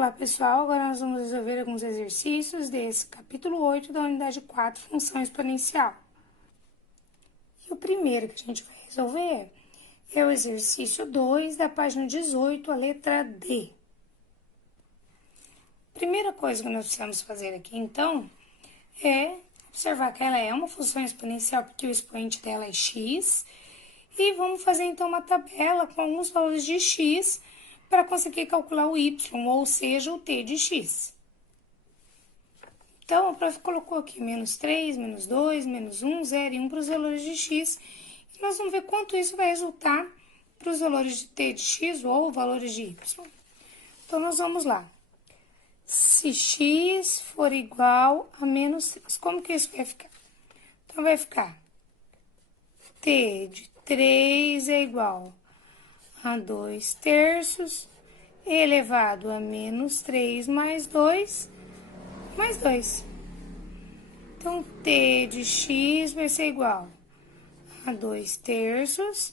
Olá, pessoal. Agora nós vamos resolver alguns exercícios desse capítulo 8 da unidade 4, função exponencial. E o primeiro que a gente vai resolver é o exercício 2 da página 18, a letra D. Primeira coisa que nós precisamos fazer aqui, então, é observar que ela é uma função exponencial porque o expoente dela é x. E vamos fazer, então, uma tabela com alguns valores de x para conseguir calcular o y, ou seja, o t de x. Então, o prof colocou aqui menos 3, menos 2, menos 1, 0 e 1 para os valores de x. E nós vamos ver quanto isso vai resultar para os valores de t de x ou valores de y. Então, nós vamos lá. Se x for igual a menos 3, como que isso vai ficar? Então, vai ficar t de 3 é igual a 2 terços elevado a menos 3 mais 2, mais 2. Então, t de x vai ser igual a 2 terços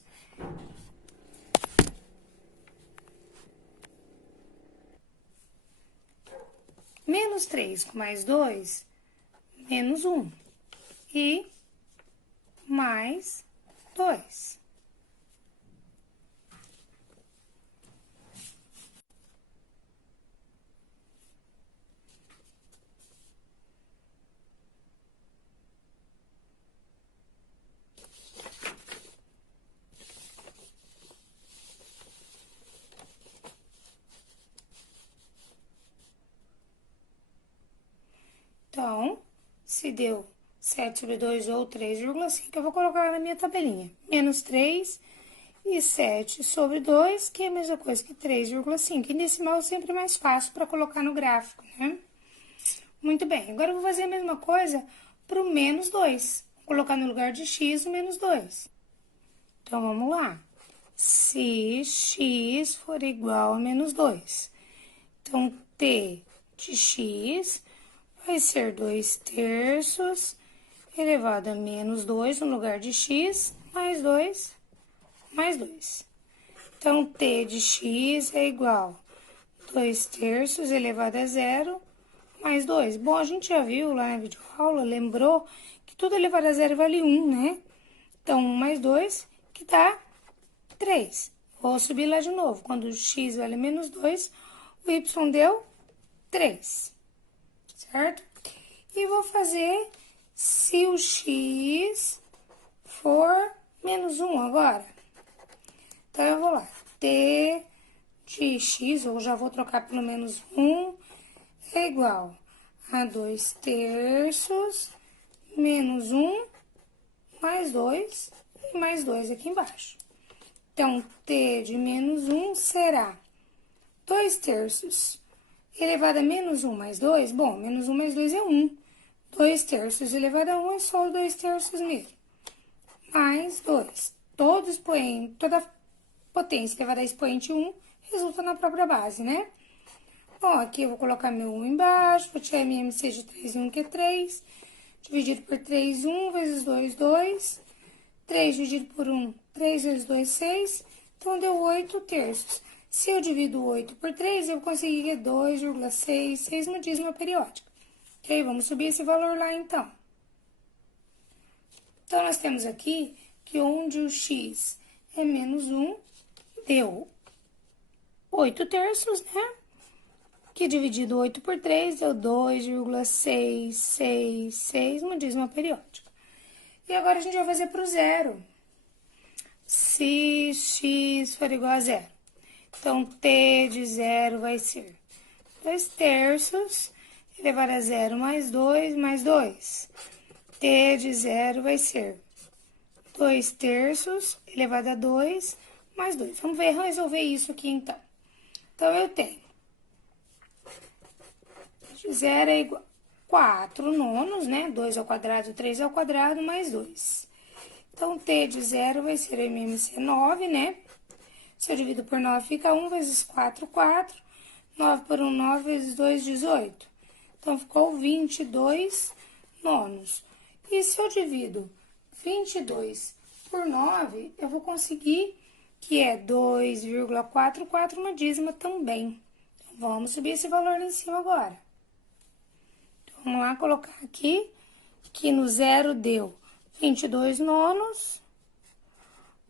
menos 3 com mais 2, menos 1 e mais 2. Então, se deu 7 sobre 2 ou 3,5, eu vou colocar na minha tabelinha. Menos 3 e 7 sobre 2, que é a mesma coisa que 3,5. Em decimal é sempre mais fácil para colocar no gráfico, né? Muito bem, agora eu vou fazer a mesma coisa para o menos 2. Vou colocar no lugar de x o menos 2. Então, vamos lá. Se x for igual a menos 2, então, t de x vai ser 2 terços elevado a menos 2 no lugar de x, mais 2, mais 2. Então, t de x é igual a 2 terços elevado a zero, mais 2. Bom, a gente já viu lá na videoaula, lembrou que tudo elevado a zero vale 1, né? Então, 1 mais 2, que dá 3. Vou subir lá de novo. Quando x vale menos 2, o y deu 3, certo? E vou fazer se o x for menos 1 agora. Então, eu vou lá. T de x, ou já vou trocar pelo menos 1, é igual a 2 terços menos 1 mais 2 e mais 2 aqui embaixo. Então, t de menos 1 será 2 terços elevado a menos 1 mais 2. Bom, menos 1 mais 2 é 1. 2 terços elevado a 1 é só 2 terços mesmo. Mais 2. Toda potência elevada a expoente 1 resulta na própria base, né? Bom, aqui eu vou colocar meu 1 embaixo, vou tirar minha MC de 3 e 1, que é 3. Dividido por 3, 1 vezes 2, 2. 3 dividido por 1, 3 vezes 2, 6. Então, deu 8 terços. Se eu divido 8 por 3, eu consegui 2,6, 6 no dízima periódica. Ok? Vamos subir esse valor lá, então. Então, nós temos aqui que onde o x é menos 1, deu 8 terços, né? Que dividido 8 por 3 deu 2,666 no dízima periódica. E agora a gente vai fazer para o zero. Se x for igual a zero. Então, t de zero vai ser 2 terços elevado a zero mais 2 mais 2. T de zero vai ser 2 terços elevado a 2 mais 2. Vamos resolver isso aqui, então. Então, eu tenho de zero é igual a 4 nonos, né? 2 ao quadrado, 3 ao quadrado, mais 2. Então, t de zero vai ser MMC 9, né? Se eu divido por 9, fica 1 vezes 4, 4. 9 por 1, 9 vezes 2, 18. Então, ficou 22 nonos. E se eu divido 22 por 9, eu vou conseguir que é 2,44 na dízima também. Vamos subir esse valor lá em cima agora. Então, vamos lá colocar aqui que no zero deu 22 nonos,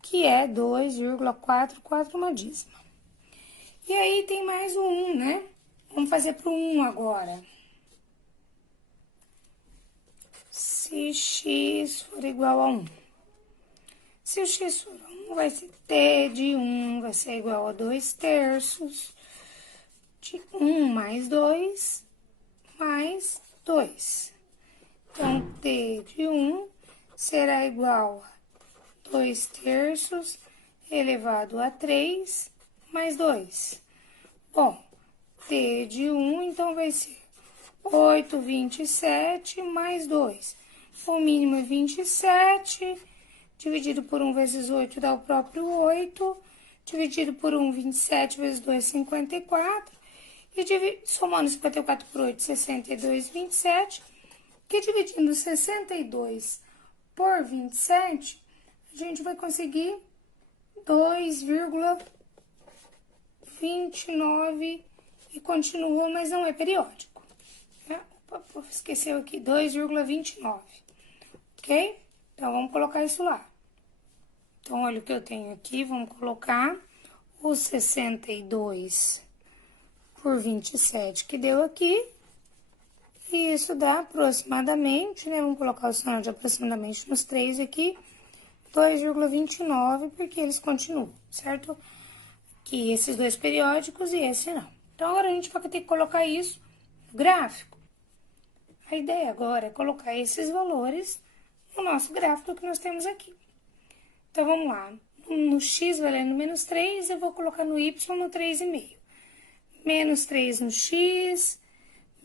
que é 2,44. E aí tem mais o 1, né? Vamos fazer pro 1 agora. Se x for igual a 1. Se o x for 1, vai ser t de 1 vai ser igual a 2/3 de 1 mais 2 mais 2. Então, t de 1 será igual a 2/3 elevado a 3 mais 2. Bom, t de 1, então, vai ser 8/27 mais 2. O mínimo é 27, dividido por 1 vezes 8 dá o próprio 8, dividido por 1, 27 vezes 2, 54, e somando 54 por 8, 62, 27, que dividindo 62 por 27, a gente vai conseguir 2,29 e continua, mas não é periódico. Opa, esqueceu aqui, 2,29, ok? Então, vamos colocar isso lá. Então, olha o que eu tenho aqui, vamos colocar o 62 por 27 que deu aqui. E isso dá aproximadamente, né? Vamos colocar o sinal de aproximadamente nos 3 aqui, 2,29, porque eles continuam, certo? Que esses dois periódicos e esse não. Então, agora a gente vai ter que colocar isso no gráfico. A ideia agora é colocar esses valores no nosso gráfico que nós temos aqui. Então, vamos lá. No x valendo menos 3, eu vou colocar no y no 3,5. Menos 3 no x,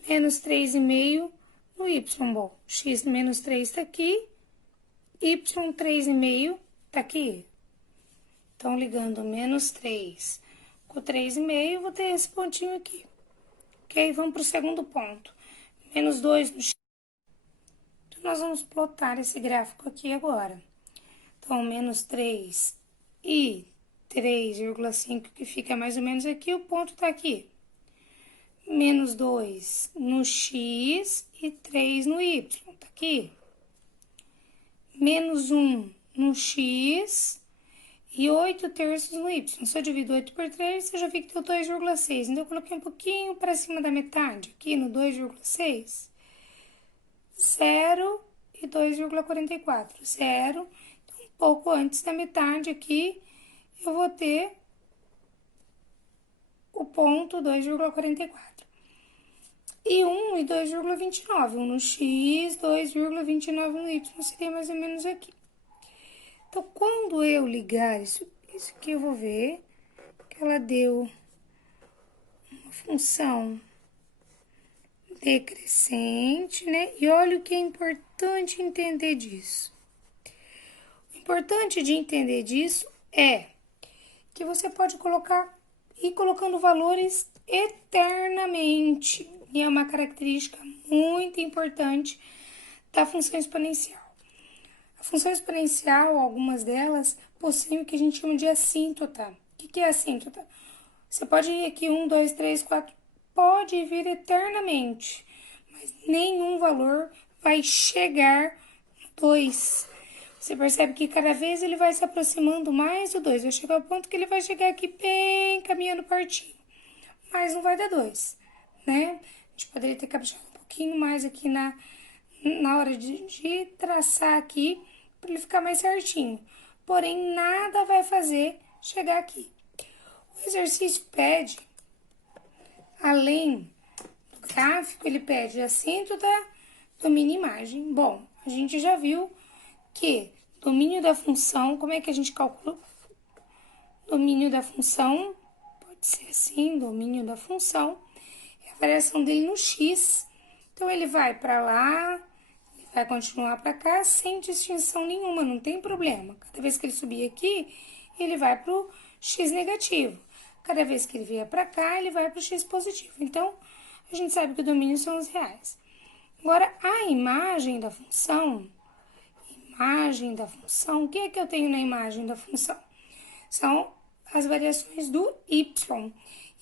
menos 3,5 no y. Bom, x menos 3 está aqui, y 3,5 está aqui. Então, ligando menos 3 com 3,5, vou ter esse pontinho aqui. Ok? Vamos para o segundo ponto. Menos 2 no x. Então, nós vamos plotar esse gráfico aqui agora. Então, menos 3 e 3,5, que fica mais ou menos aqui, o ponto está aqui. Menos 2 no x e 3 no y, tá aqui. Menos 1 no x e 8/3 no y. Se eu divido 8 por 3, eu já vi que deu 2,6. Então, eu coloquei um pouquinho para cima da metade, aqui no 2,6. 0 e 2,44. 0, então, um pouco antes da metade aqui, eu vou ter o ponto 2,44. E 1 e 2,29. 1 no x, 2,29 no y. Seria mais ou menos aqui. Então, quando eu ligar isso aqui, eu vou ver que ela deu uma função decrescente, né? E olha o que é importante entender disso. O importante de entender disso é que você pode ir colocando valores eternamente. E é uma característica muito importante da função exponencial. A função exponencial, algumas delas, possuem o que a gente chama de assíntota. O que é assíntota? Você pode ir aqui 1, 2, 3, 4, pode vir eternamente, mas nenhum valor vai chegar no 2. Você percebe que cada vez ele vai se aproximando mais do 2. Vai chegar ao ponto que ele vai chegar aqui bem caminhando pertinho, mas não vai dar 2, né? A gente poderia ter caprichado um pouquinho mais aqui na hora de traçar aqui, para ele ficar mais certinho. Porém, nada vai fazer chegar aqui. O exercício pede, além do gráfico, ele pede assíntota, domínio e imagem. Bom, a gente já viu que domínio da função, como é que a gente calcula? Domínio da função, pode ser assim, domínio da função, é a variação dele no x. Então, ele vai para lá, ele vai continuar para cá sem distinção nenhuma, não tem problema. Cada vez que ele subir aqui, ele vai para o x negativo. Cada vez que ele vier para cá, ele vai para o x positivo. Então, a gente sabe que o domínio são os reais. Agora, a imagem da função, o que é que eu tenho na imagem da função? São as variações do y.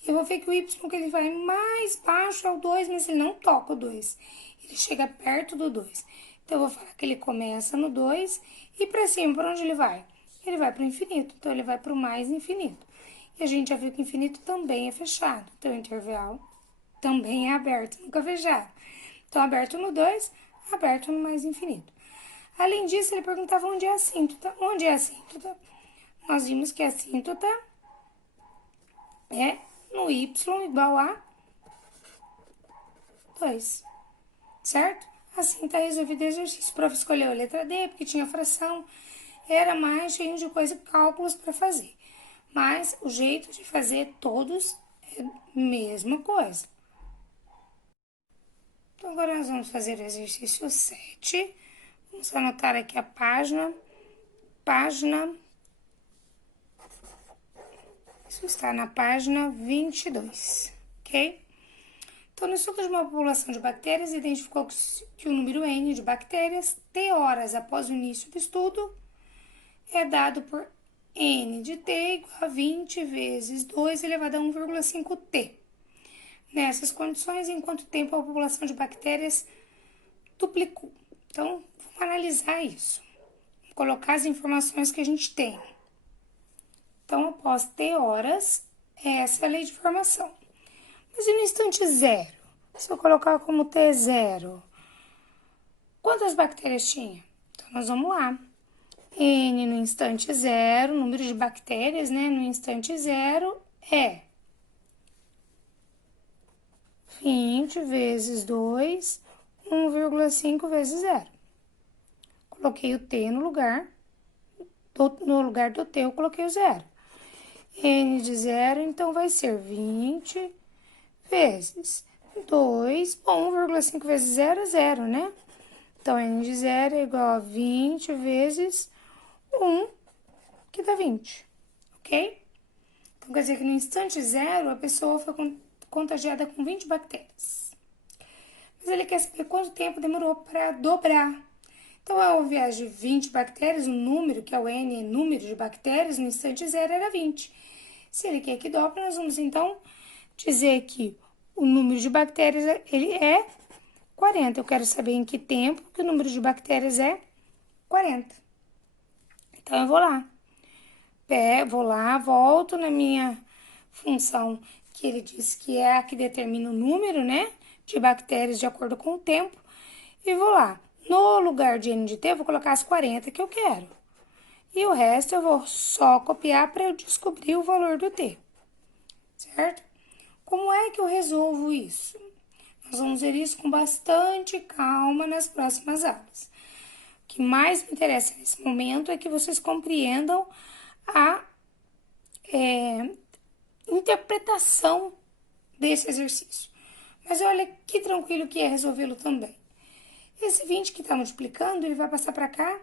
Eu vou ver que o y que ele vai mais baixo é o 2, mas ele não toca o 2. Ele chega perto do 2. Então, eu vou falar que ele começa no 2 e para cima, para onde ele vai? Ele vai para o infinito, então ele vai para o mais infinito. E a gente já viu que infinito também é fechado, então o intervalo também é aberto, nunca fechado. Então, aberto no 2, aberto no mais infinito. Além disso, ele perguntava onde é a assíntota. Onde é a assíntota? Nós vimos que a assíntota é no y igual a 2, certo? Assim está resolvido o exercício. O prof escolheu a letra D porque tinha fração, era mais cheio de coisa, cálculos para fazer. Mas o jeito de fazer todos é a mesma coisa. Então, agora nós vamos fazer o exercício 7. Vamos anotar aqui a página. Isso está na página 22, ok? Então, no estudo de uma população de bactérias, identificou que o número N de bactérias, T horas após o início do estudo, é dado por N de T igual a 20 vezes 2 elevado a 1,5T. Nessas condições, em quanto tempo a população de bactérias duplicou? Então, vamos analisar isso. Vou colocar as informações que a gente tem. Então, após T horas, essa é a lei de formação. Mas e no instante zero? Se eu colocar como T0, quantas bactérias tinha? Então, nós vamos lá. N no instante zero, número de bactérias, né? No instante zero é 20 vezes 2, 1,5 vezes zero. Coloquei o T no lugar do T eu coloquei o zero. N de zero, então, vai ser 20 vezes 2, bom, 1,5 vezes zero é zero, né? Então, N de zero é igual a 20 vezes 1, que dá 20, ok? Então, quer dizer que no instante zero, a pessoa foi contagiada com 20 bactérias. Mas ele quer saber quanto tempo demorou para dobrar. Então, ao invés de 20 bactérias, o número, que é o N, número de bactérias, no instante zero era 20. Se ele quer que dobre, nós vamos, então, dizer que o número de bactérias ele é 40. Eu quero saber em que tempo que o número de bactérias é 40. Então, eu vou lá. Vou lá, volto na minha função, que ele diz que é a que determina o número, né, de bactérias de acordo com o tempo, e vou lá. No lugar de N de T, eu vou colocar as 40 que eu quero. E o resto eu vou só copiar para eu descobrir o valor do T, certo? Como é que eu resolvo isso? Nós vamos ver isso com bastante calma nas próximas aulas. O que mais me interessa nesse momento é que vocês compreendam a interpretação desse exercício. Mas olha que tranquilo que é resolvê-lo também. Esse 20 que está multiplicando, ele vai passar para cá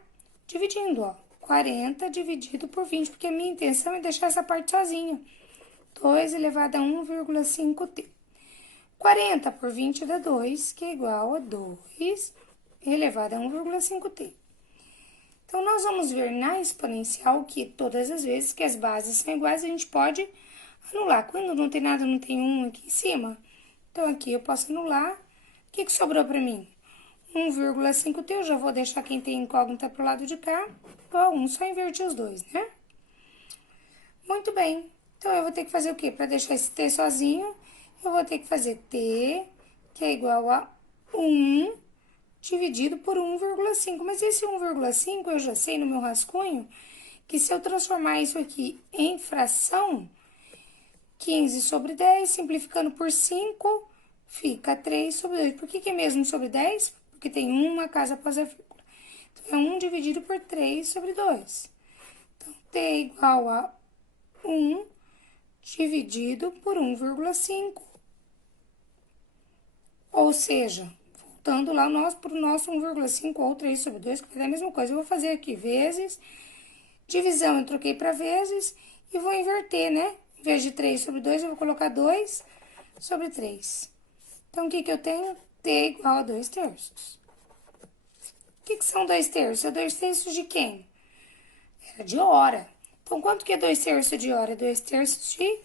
dividindo, ó. 40 dividido por 20, porque a minha intenção é deixar essa parte sozinha. 2 elevado a 1,5t. 40 por 20 dá 2, que é igual a 2 elevado a 1,5t. Então, nós vamos ver na exponencial que todas as vezes que as bases são iguais, a gente pode anular. Quando não tem nada, não tem 1 aqui em cima, então aqui eu posso anular. O que sobrou para mim? 1,5t, eu já vou deixar quem tem incógnita pro lado de cá, igual a 1, só invertir os dois, né? Muito bem. Então, eu vou ter que fazer o quê? Para deixar esse t sozinho, eu vou ter que fazer t, que é igual a 1 dividido por 1,5. Mas esse 1,5 eu já sei no meu rascunho que se eu transformar isso aqui em fração, 15 sobre 10, simplificando por 5, fica 3 sobre 2. Por que é mesmo sobre 10? Porque tem uma casa após a vírgula. Então, é 1 dividido por 3 sobre 2. Então, t é igual a 1 dividido por 1,5. Ou seja, voltando lá para o nosso 1,5 ou 3 sobre 2, que vai dar a mesma coisa. Eu vou fazer aqui vezes, divisão eu troquei para vezes e vou inverter, né? Em vez de 3 sobre 2, eu vou colocar 2 sobre 3. Então, o que eu tenho? T igual a 2 terços. O que são 2 terços? É 2 terços de quem? Era de hora. Então, quanto que é 2 terços de hora? É 2 terços de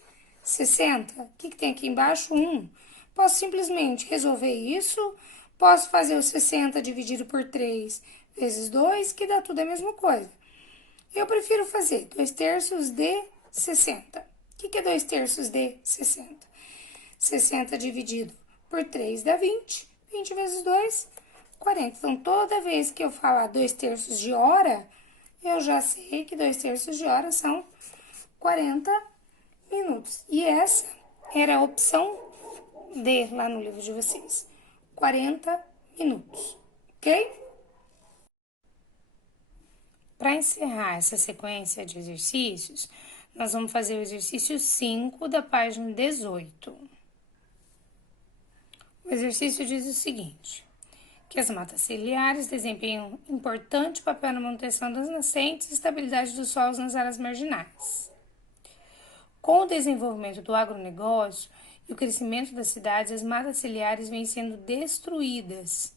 60. O que tem aqui embaixo? 1. Posso simplesmente resolver isso. Posso fazer o 60 dividido por 3 vezes 2, que dá tudo a mesma coisa. Eu prefiro fazer 2 terços de 60. O que é 2 terços de 60? 60 dividido por 3 dá 20. 20 vezes 2, 40. Então, toda vez que eu falar 2 terços de hora, eu já sei que 2 terços de hora são 40 minutos. E essa era a opção D lá no livro de vocês. 40 minutos, ok? Para encerrar essa sequência de exercícios, nós vamos fazer o exercício 5 da página 18. O exercício diz o seguinte: que as matas ciliares desempenham importante papel na manutenção das nascentes e estabilidade dos solos nas áreas marginais. Com o desenvolvimento do agronegócio e o crescimento das cidades, as matas ciliares vêm sendo destruídas.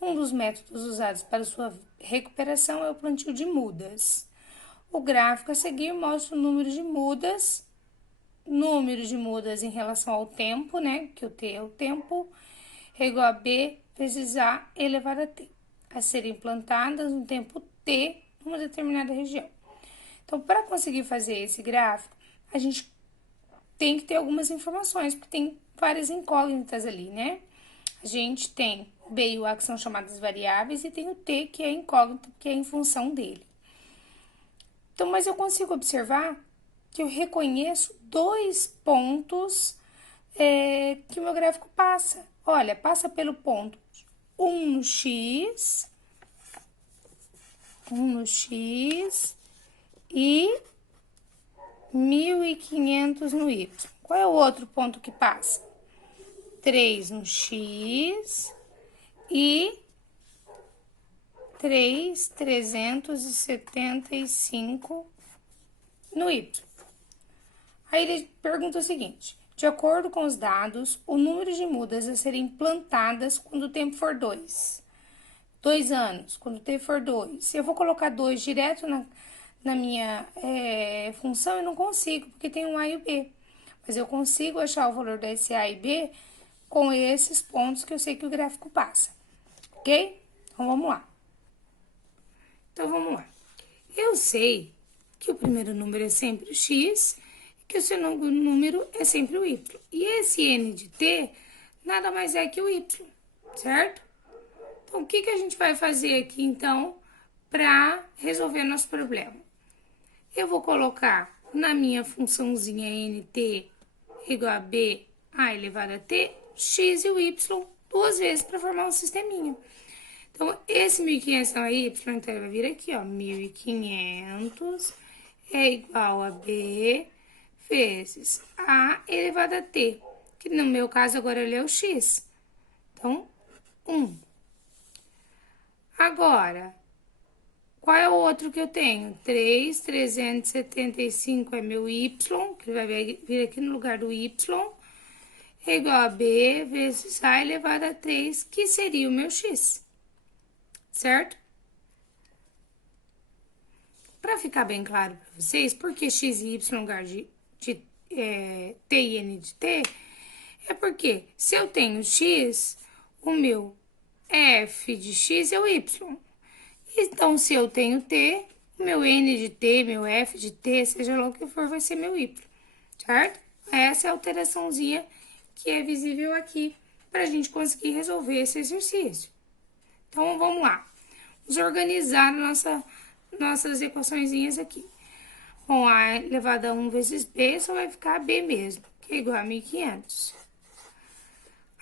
Um dos métodos usados para sua recuperação é o plantio de mudas. O gráfico a seguir mostra o número de mudas em relação ao tempo, né? Que o T é o tempo, é igual a B vezes A elevado a T, a serem plantadas no tempo T numa determinada região. Então, para conseguir fazer esse gráfico, a gente tem que ter algumas informações, porque tem várias incógnitas ali, né? A gente tem o B e o A, que são chamadas variáveis, e tem o T, que é incógnito, que é em função dele. Então, mas eu consigo observar que eu reconheço 2 pontos que o meu gráfico passa. Olha, passa pelo ponto 1 no X, 1 no X e 1.500 no Y. Qual é o outro ponto que passa? 3 no X e 375 no Y. Aí ele pergunta o seguinte: de acordo com os dados, o número de mudas a serem plantadas quando o tempo for 2. 2 anos, quando o tempo for 2. Se eu vou colocar 2 direto na minha função, eu não consigo, porque tem um A e o B. Mas eu consigo achar o valor desse A e B com esses pontos que eu sei que o gráfico passa. Ok? Então, vamos lá. Eu sei que o primeiro número é sempre o X e que o segundo número é sempre o Y. E esse N de T nada mais é que o Y, certo? Então, o que a gente vai fazer aqui, então, para resolver nosso problema? Eu vou colocar na minha funçãozinha NT igual a B A elevado a T, X e o Y 2 vezes para formar um sisteminha. Então, esse 1.500 não é Y, então ele vai vir aqui, ó, 1.500 é igual a B vezes A elevado a T, que no meu caso agora ele é o X. Então, 1. Agora, qual é o outro que eu tenho? 375 é meu Y, que vai vir aqui no lugar do Y, é igual a B vezes A elevado a 3, que seria o meu X. Certo? Para ficar bem claro para vocês, por que X e Y no lugar de T e N de T? É porque se eu tenho X, o meu F de X é o Y. Então, se eu tenho T, o meu N de T, meu F de T, seja lá o que for, vai ser meu Y, certo? Essa é a alteraçãozinha que é visível aqui para a gente conseguir resolver esse exercício. Então, vamos lá. Vamos organizar nossas equaçõezinhas aqui. Bom, A elevado a 1 vezes B só vai ficar B mesmo, que é igual a 1.500.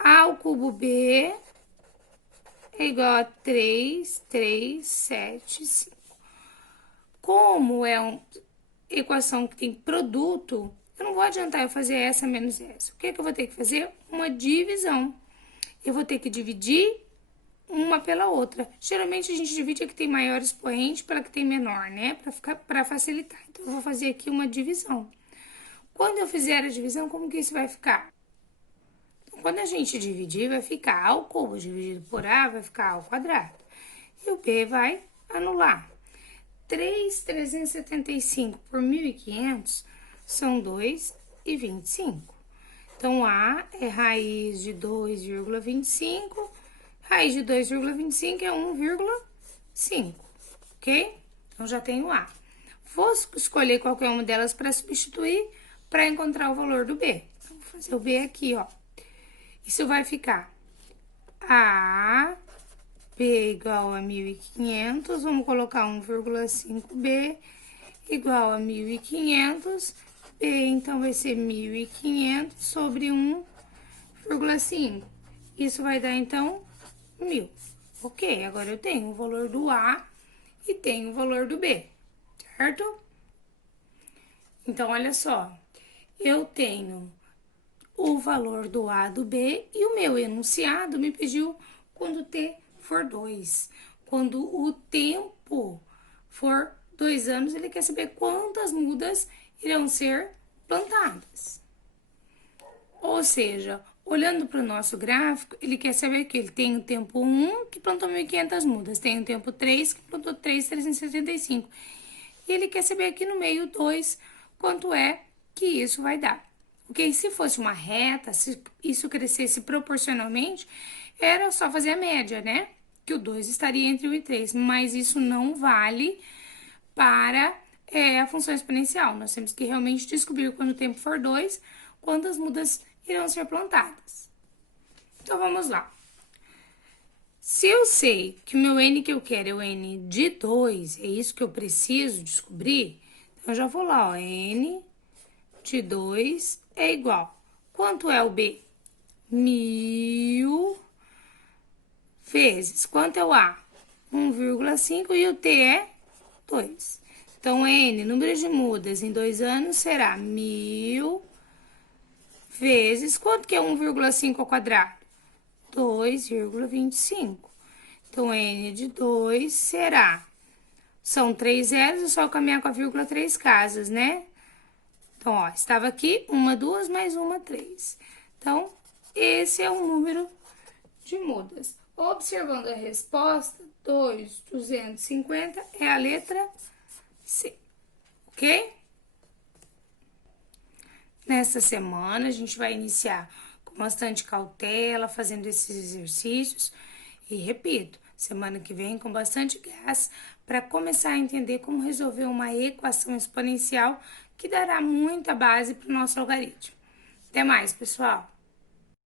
A ao cubo B é igual a 3,375. Como é uma equação que tem produto, eu não vou adiantar eu fazer essa menos essa. O que eu vou ter que fazer? Uma divisão. Eu vou ter que dividir uma pela outra. Geralmente a gente divide a que tem maior expoente pela que tem menor, né? Para facilitar. Então, eu vou fazer aqui uma divisão. Quando eu fizer a divisão, como que isso vai ficar? Então, quando a gente dividir, vai ficar A ao cubo dividido por A, vai ficar A ao quadrado. E o B vai anular. 3.375 por 1.500 são 2 2,25. Então, A é raiz de 2,25, raiz de 2,25 é 1,5, ok? Então, já tenho A. Vou escolher qualquer uma delas para substituir, para encontrar o valor do B. Então, vou fazer o B aqui, ó. Isso vai ficar A, B igual a 1.500, vamos colocar 1,5B igual a 1.500, B então vai ser 1.500 sobre 1,5. Isso vai dar então 1.000. Ok, agora eu tenho o valor do A e tenho o valor do B, certo? Então, olha só, eu tenho o valor do A do B e o meu enunciado me pediu quando T for 2. Quando o tempo for 2 anos, ele quer saber quantas mudas irão ser plantadas. Ou seja, olhando para o nosso gráfico, ele quer saber que ele tem o tempo 1, que plantou 1.500 mudas, tem o tempo 3, que plantou 3.375. E ele quer saber aqui no meio 2, quanto é que isso vai dar. Ok? Se fosse uma reta, se isso crescesse proporcionalmente, era só fazer a média, né? Que o 2 estaria entre 1 e 3, mas isso não vale para a função exponencial. Nós temos que realmente descobrir, quando o tempo for 2, quantas mudas irão ser plantadas. Então, vamos lá. Se eu sei que o meu N que eu quero é o N de 2, é isso que eu preciso descobrir, então eu já vou lá, ó, N de 2 é igual. Quanto é o B? 1.000 vezes. Quanto é o A? 1,5 e o T é 2. Então, N, número de mudas em 2 anos, será 1.000 vezes. Quanto que é 1,5 ao quadrado? 2,25. Então, N de 2 será... São 3 zeros, é só caminhar com a vírgula 3 casas, né? Então, ó, estava aqui 1, 2, mais 1, 3. Então, esse é o número de mudas. Observando a resposta, 2,250 é a letra C, ok? Nesta semana, a gente vai iniciar com bastante cautela, fazendo esses exercícios. E repito, semana que vem com bastante gás para começar a entender como resolver uma equação exponencial que dará muita base para o nosso algoritmo. Até mais, pessoal!